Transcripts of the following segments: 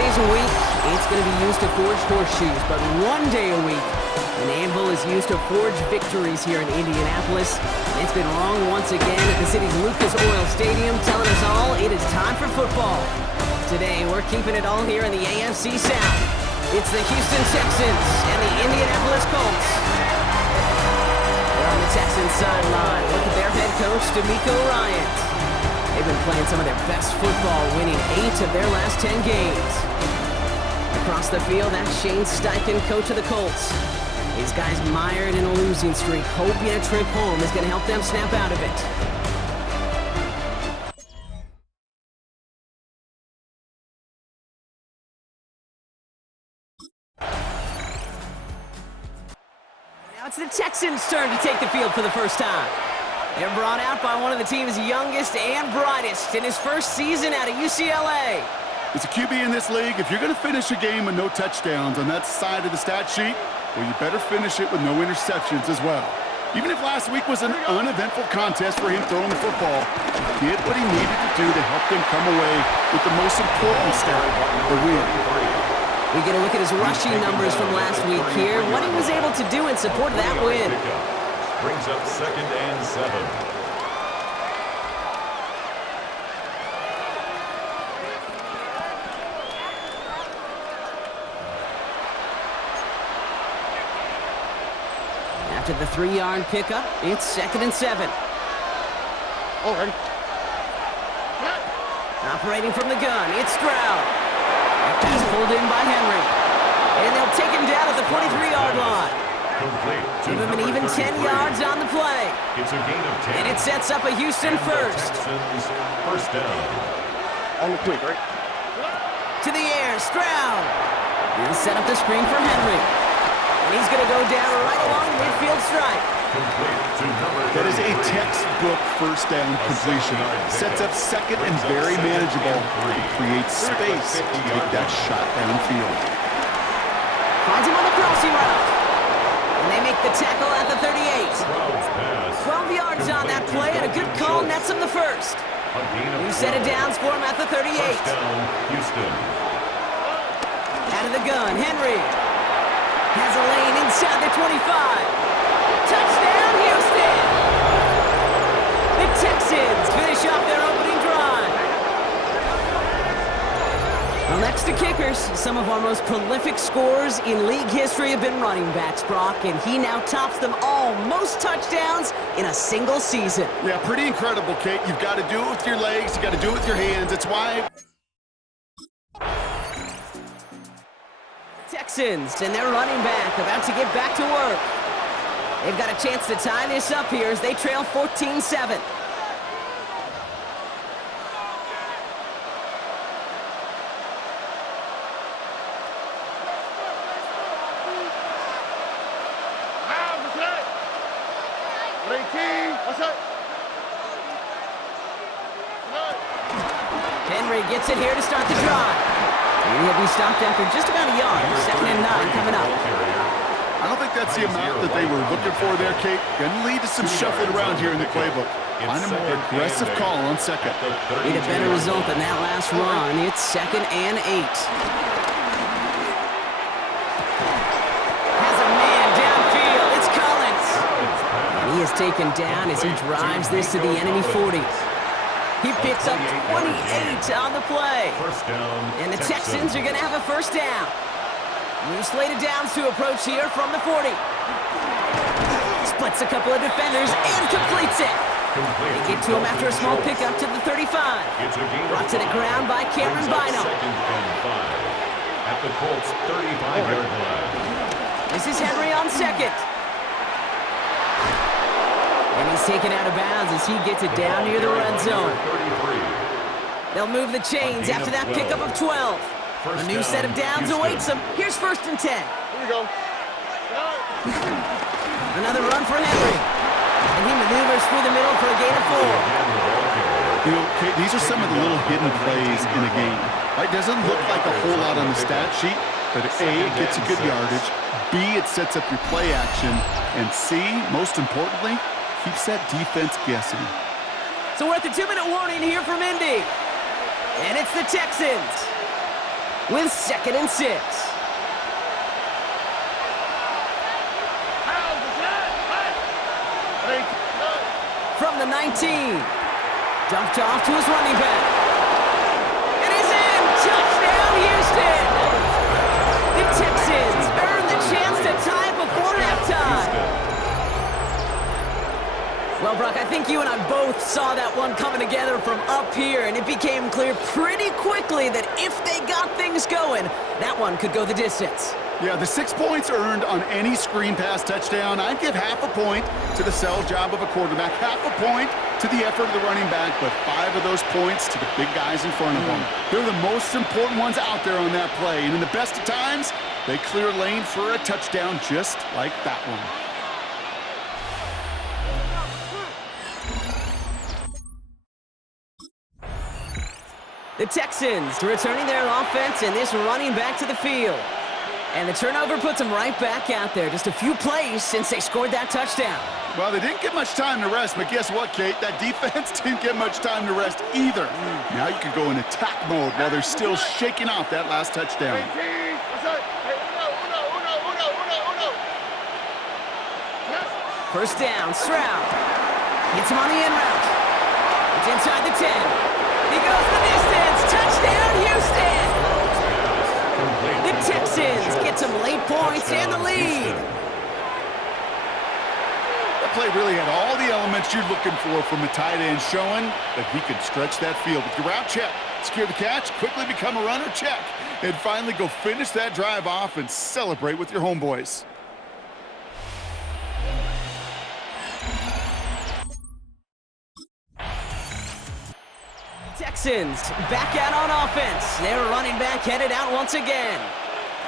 days a week, it's going to be used to forge horseshoes, but 1 day a week, an anvil is used to forge victories here in Indianapolis. And it's been wrong once again at the city's Lucas Oil Stadium, telling us all it is time for football. Today, we're keeping it all here in the AFC South. It's the Houston Texans and the Indianapolis Colts. They're on the Texans sideline. Look at their head coach, DeMeco Ryans. They've been playing some of their best football, winning 8 of their last 10 games. Across the field, that's Shane Steichen, coach of the Colts. These guys mired in a losing streak, hoping a trip home is going to help them snap out of it. Now it's the Texans' turn to take the field for the first time. They're brought out by one of the team's youngest and brightest in his first season out of UCLA. As a QB in this league, if you're going to finish a game with no touchdowns on that side of the stat sheet, well, you better finish it with no interceptions as well. Even if last week was an uneventful contest for him throwing the football, he did what he needed to do to help them come away with the most important stat, the win. We get a look at his rushing numbers from last week here, what he was able to do in support of that win. Brings up 2nd and 7. After the 3-yard pickup, it's 2nd and 7. Already. Operating from the gun, it's Stroud. He's pulled in by Henry. And they'll take him down at the 43-yard line. Give him an even 10 yards on the play. It's a gain of 10. And it sets up a Houston first. First down. On the quick, right? To the air, Stroud. He'll set up the screen for Henry. And he's going to go down right along the midfield stripe. That is a textbook first down completion. Sets up second and very manageable. It creates space to take that shot downfield. Finds him on the crossing route. And they make the tackle at the 38. 12 yards on that play, and a good call nets him the first. New set of downs for him at the 38. Houston. Out of the gun, Henry. Has a lane inside the 25. Touchdown, Houston! The Texans finish off their opening drive. Well, next to kickers, some of our most prolific scorers in league history have been running backs, Brock, and he now tops them all. Most touchdowns in a single season. Yeah, pretty incredible, Kate. You've got to do it with your legs. You've got to do it with your hands. It's why... Texans and their running back about to get back to work. They've got a chance to tie this up here as they trail 14-7. Henry gets it here to start the drive. And he'll be stopped after just about a yard. 2nd and 9 coming up. I don't think that's the amount that they were looking for there, Kate. Going to lead to some shuffling around here in the playbook. Find a more aggressive call on second. Need a better result than that last run. It's 2nd and 8. Has a man downfield. It's Collins. And he is taken down as he drives this to the enemy 40. He picks up 28 on the play. First down. And the Texans are going to have a first down. New slate of downs to approach here from the 40. Splits a couple of defenders and completes it. They get to him after a small pickup to the 35. Brought to the ground by Cameron Bynum. 2nd and 5 at the Colts 35-yard line. This is Henry on second. And he's taken out of bounds as he gets it down near the red zone. They'll move the chains after that pickup of 12. A new set of downs awaits them. Here's 1st and 10. Here we go. Another run for Henry. And he maneuvers through the middle for a gain of 4. You know, Kate, these are some of the little hidden plays in a game. It doesn't look like a whole lot on the stat sheet, but A, it gets a good yardage, B, it sets up your play action, and C, most importantly, keeps that defense guessing. So we're at the 2-minute warning here from Indy. And it's the Texans. with 2nd and 6. From the 19. Dumped off to his running back. And he's in! Touchdown, Houston! The Texans earn the chance to tie before halftime. Well, Brock, I think you and I both saw that one coming together from up here, and it became clear pretty quickly that if they got things going, that one could go the distance. Yeah, the 6 points earned on any screen pass touchdown. I'd give half a point to the sell job of a quarterback, half a point to the effort of the running back, but 5 of those points to the big guys in front of them. They're the most important ones out there on that play, and in the best of times, they clear lane for a touchdown just like that one. The Texans returning their offense and this running back to the field. And the turnover puts them right back out there. Just a few plays since they scored that touchdown. Well, they didn't get much time to rest, but guess what, Kate? That defense didn't get much time to rest either. Now you can go in attack mode while they're still shaking off that last touchdown. First down, Stroud. Hits him on the in route. It's inside the 10. He goes the distance. Touchdown, Houston! The Texans get some late points and the lead. That play really had all the elements you're looking for from a tight end, showing that he could stretch that field with the route check, secure the catch, quickly become a runner check, and finally go finish that drive off and celebrate with your homeboys. Texans back out on offense. Their running back headed out once again.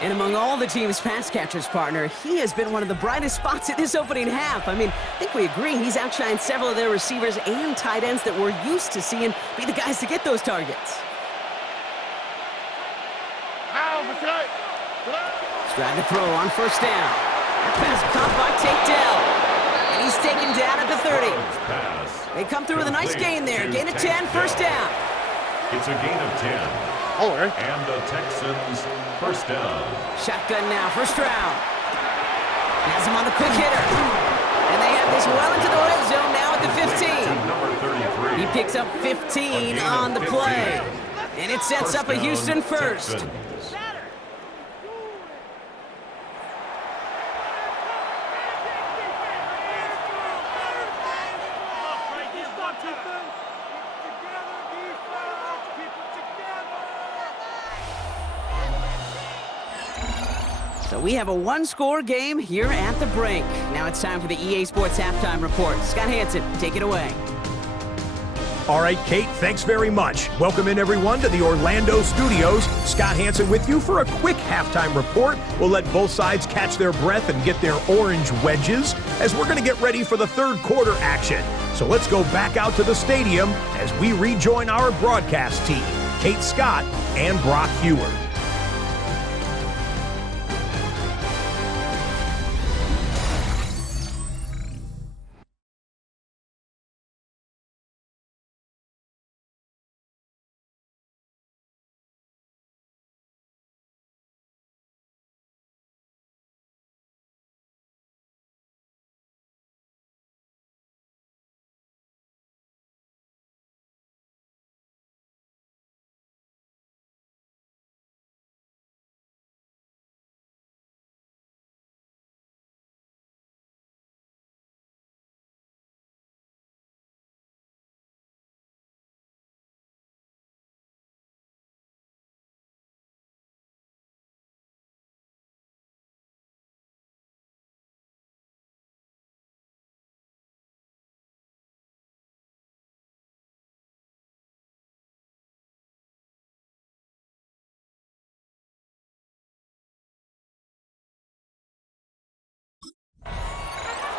And among all the team's pass catchers, partner, he has been one of the brightest spots in this opening half. I mean, I think we agree he's outshined several of their receivers and tight ends that we're used to seeing be the guys to get those targets. Stroud to throw on first down. That pass caught by Tate Dell. And he's taken down at the 30. They come through with a nice gain there. Gain of 10, first down. It's a gain of 10. And the Texans first down. Shotgun now for Stroud. Has him on the quick hitter. And they have this well into the red zone now at the 15. He picks up 15 on the play. And it sets up a Houston first. So we have a one-score game here at the break. Now it's time for the EA Sports Halftime Report. Scott Hansen, take it away. All right, Kate, thanks very much. Welcome in, everyone, to the Orlando studios. Scott Hansen with you for a quick halftime report. We'll let both sides catch their breath and get their orange wedges as we're going to get ready for the third quarter action. So let's go back out to the stadium as we rejoin our broadcast team, Kate Scott and Brock Heward.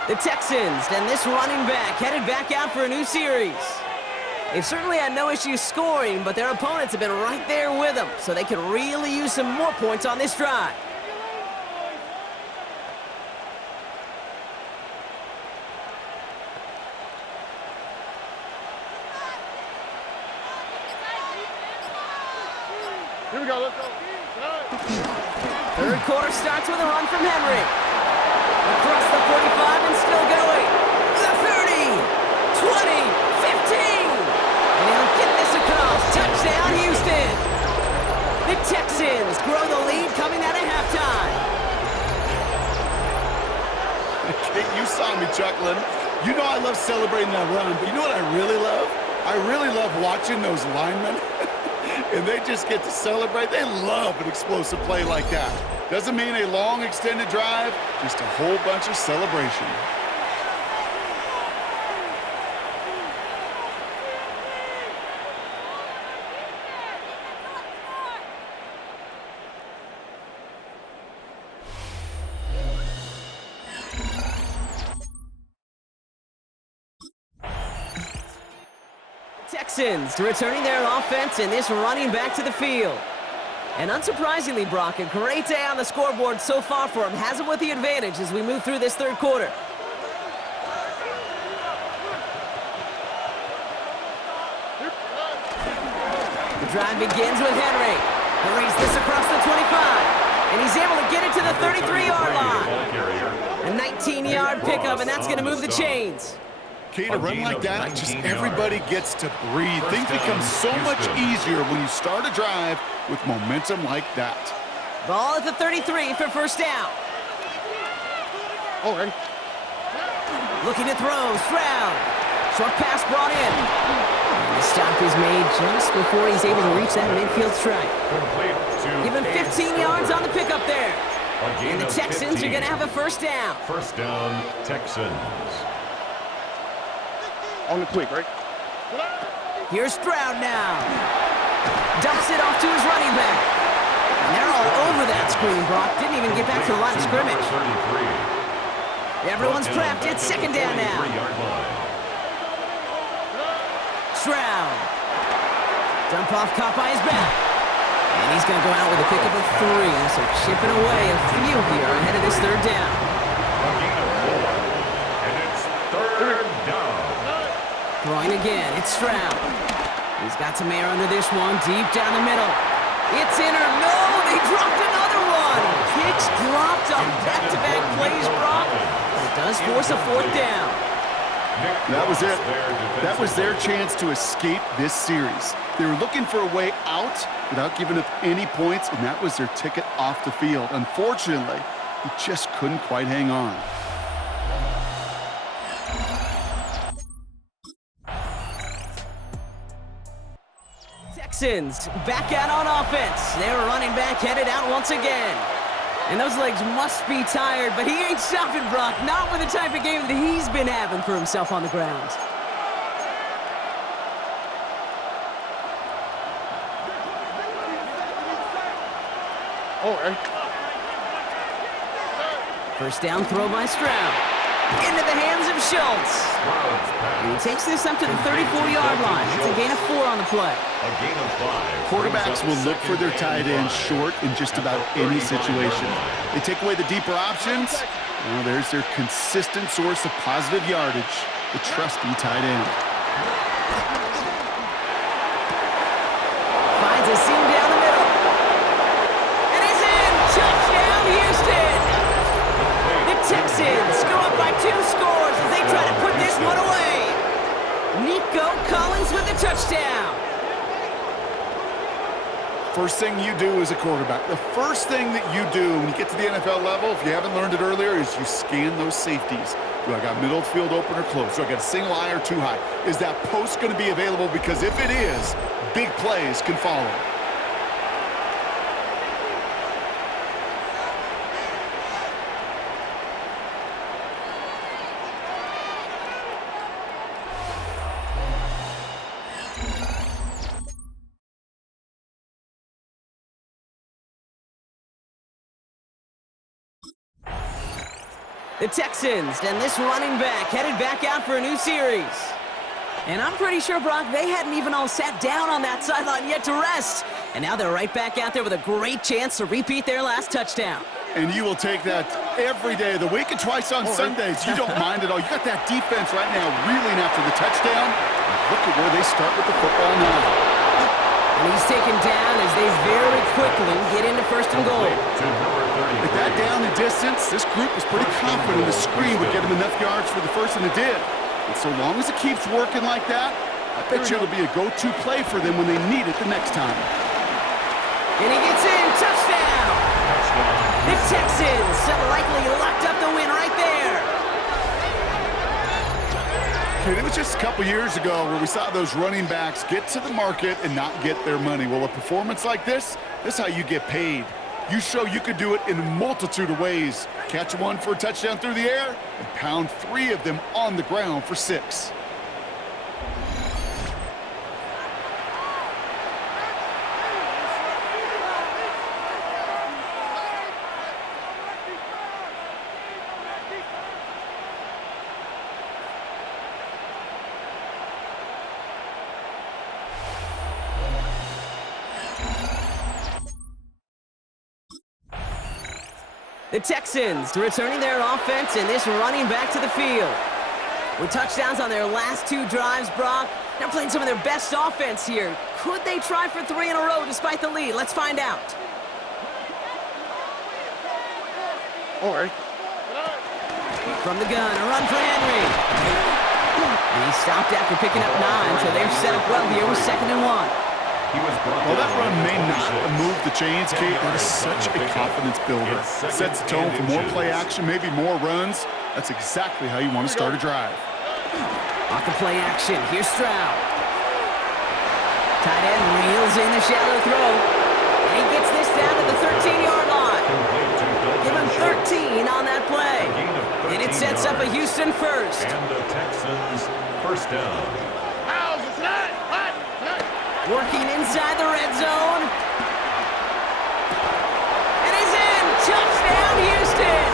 The Texans and this running back headed back out for a new series. They've certainly had no issues scoring, but their opponents have been right there with them, so they could really use some more points on this drive. Here we go, let's go. Third quarter starts with a run from Henry. Across the 45 and still going. The 30, 20, 15. And he'll get this across. Touchdown, Houston. The Texans grow the lead coming out of halftime. Kate, you saw me chuckling. You know I love celebrating that run, but you know what I really love? I really love watching those linemen. And they just get to celebrate. They love an explosive play like that. Doesn't mean a long extended drive, just a whole bunch of celebration. Texans returning their offense and this running back to the field. And unsurprisingly, Brock, a great day on the scoreboard so far for him. Has him with the advantage as we move through this third quarter. The drive begins with Henry. He raised this across the 25. And he's able to get it to the 33-yard line. A 19-yard pickup, and that's going to move the chains. Kate, a run like that, just everybody gets to breathe. Things become so much easier when you start a drive with momentum like that. Ball at the 33 for first down. All right. Looking to throw, Stroud. Short pass brought in. And the stop is made just before he's able to reach that midfield strike. Give him 15 yards on the pickup there. And the Texans are going to have a first down. First down, Texans. On the quick, right? Here's Stroud now. Dumps it off to his running back. And they're all over that screen, Brock. Didn't even get back to the line of scrimmage. Everyone's prepped. It's second down now. Stroud. Dump off caught by his back. And he's going to go out with a pickup of 3. So chipping away a few here ahead of this third down. A gain of 4. And it's third down. Throwing again, it's Stroud. He's got some air under this one, deep down the middle. It's in or no, they dropped another one. Kicks dropped on back-to-back plays, Brock. But it does force a fourth down. That was it. That was their chance to escape this series. They were looking for a way out without giving up any points, and that was their ticket off the field. Unfortunately, he just couldn't quite hang on. Texans back out on offense. They're running back headed out once again. And those legs must be tired, but he ain't stopping, Brock. Not with the type of game that he's been having for himself on the ground. All right. First down throw by Stroud. Into the hands of Schultz. And he takes this up to the 34-yard line. It's a gain of 4 on the play. A gain of 5. Quarterbacks will look for their tight end short in just about any situation. They take away the deeper options. Well, there's their consistent source of positive yardage, the trusty tight end. Finds a seam down the middle. And he's in! Touchdown, Houston! The Texans go up by 2 scores as they try to put this one away. Nico Collins with the touchdown. First thing you do as a quarterback, the first thing that you do when you get to the NFL level, if you haven't learned it earlier, is you scan those safeties. Do I got middle field open or close? Do I got a single eye or 2 high? Is that post going to be available? Because if it is, big plays can follow. The Texans and this running back headed back out for a new series. And I'm pretty sure, Brock, they hadn't even all sat down on that sideline yet to rest. And now they're right back out there with a great chance to repeat their last touchdown. And you will take that every day of the week and twice on Sundays. You don't mind at all. You got that defense right now reeling after the touchdown. Look at where they start with the football now. The And he's taken down as they very quickly get into first and goal. With that down and distance, this group was pretty confident the screen would get him enough yards for the first, and it did. And so long as it keeps working like that, I bet you it'll be a go-to play for them when they need it the next time. And he gets in. Touchdown! The Texans have likely locked up the win right there. It was just a couple years ago where we saw those running backs get to the market and not get their money. Well, a performance like this is how you get paid. You show you could do it in a multitude of ways. Catch one for a touchdown through the air and pound 3 of them on the ground for 6. The Texans returning their offense and this running back to the field. With touchdowns on their last 2 drives, Brock, they're playing some of their best offense here. Could they try for 3 in a row despite the lead? Let's find out. All right. From the gun, a run for Henry. And he stopped after picking up 9, so they're set up well here with 2nd and 1. Well, that run may not move the chains, Kate. That is such a confidence builder. Sets the tone for more play action, maybe more runs. That's exactly how you want to start a drive. Off the play action, here's Stroud. Tight end reels in the shallow throw. And he gets this down to the 13-yard line. Give him 13 on that play. And it sets up a Houston first. And the Texans first down. Working inside the red zone. And he's in! Touchdown, Houston!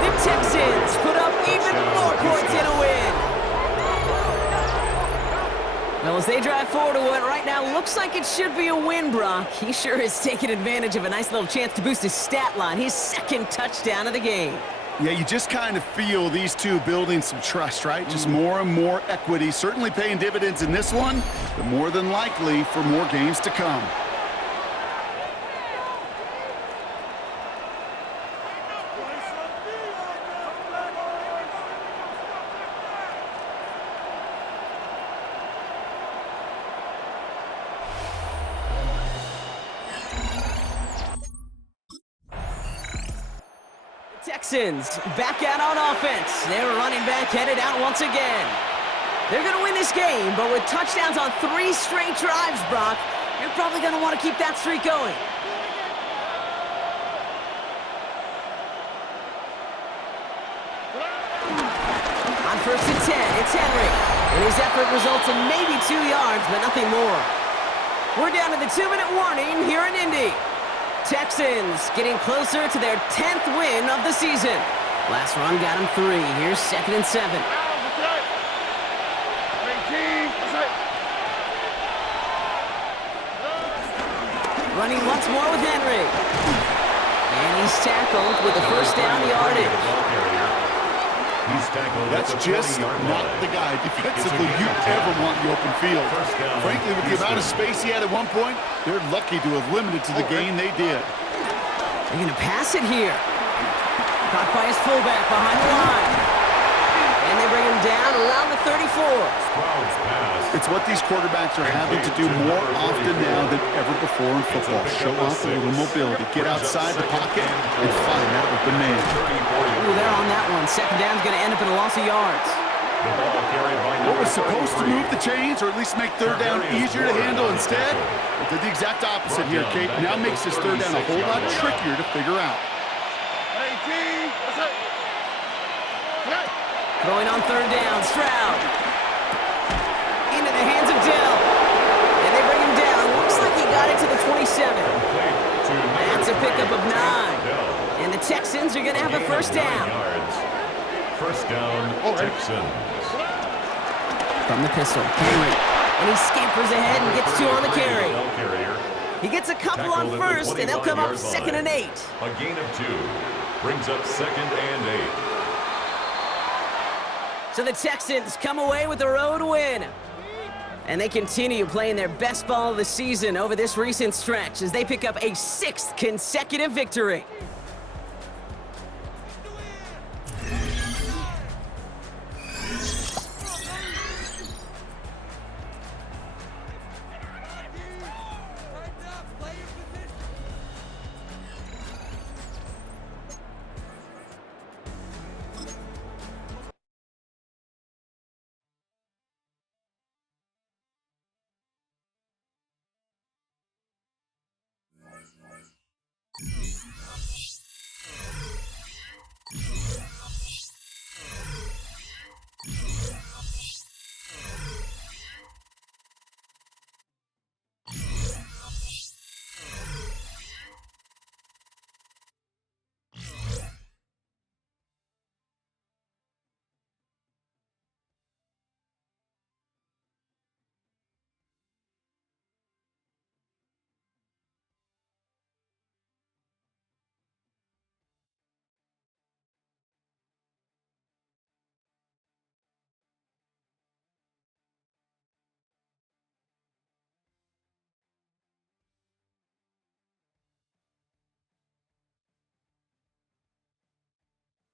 The Texans put up even more points in a win. Well, as they drive forward to what right now looks like it should be a win, Brock, he sure has taken advantage of a nice little chance to boost his stat line. His 2nd touchdown of the game. Yeah, you just kind of feel these two building some trust, right? Just more and more equity. Certainly paying dividends in this one, but more than likely for more games to come. Texans back out on offense. Their running back headed out once again. They're going to win this game, but with touchdowns on 3 straight drives, Brock, you're probably going to want to keep that streak going. On 1st and 10, it's Henry. And his effort results in maybe 2 yards, but nothing more. We're down to the 2-minute warning here in Indy. Texans getting closer to their 10th win of the season. Last run got him 3. Here's 2nd and 7. Running once more with Henry. And he's tackled with the first down yardage. That's just not the guy defensively you ever want in the open field. Frankly, with the amount of space he had at one point, they're lucky to have limited to the gain they did. They're going to pass it here. Caught by his fullback behind the line. And they bring him down around the 34. It's what these quarterbacks are having to do more often now than ever before in football. Show off a little mobility. Get outside the pocket and find that open man. Ooh, they're on that one. 2nd down's going to end up in a loss of yards. What was supposed to move the chains, or at least make 3rd down easier to handle instead, it did the exact opposite here, Kate. Now makes this 3rd down a whole lot trickier to figure out. Going on 3rd down, Stroud. Into the hands of Dell. And they bring him down. Looks like he got it to the 27. That's a pickup of 9. And the Texans are going to have a 1st down. First down, Texans. From the pistol, Henry. And he scampers ahead and gets 2 on the carry. He gets a couple on 1st, and they'll come up 2nd and 8. A gain of 2. Brings up 2nd and 8. So the Texans come away with a road win. And they continue playing their best ball of the season over this recent stretch as they pick up a 6th consecutive victory.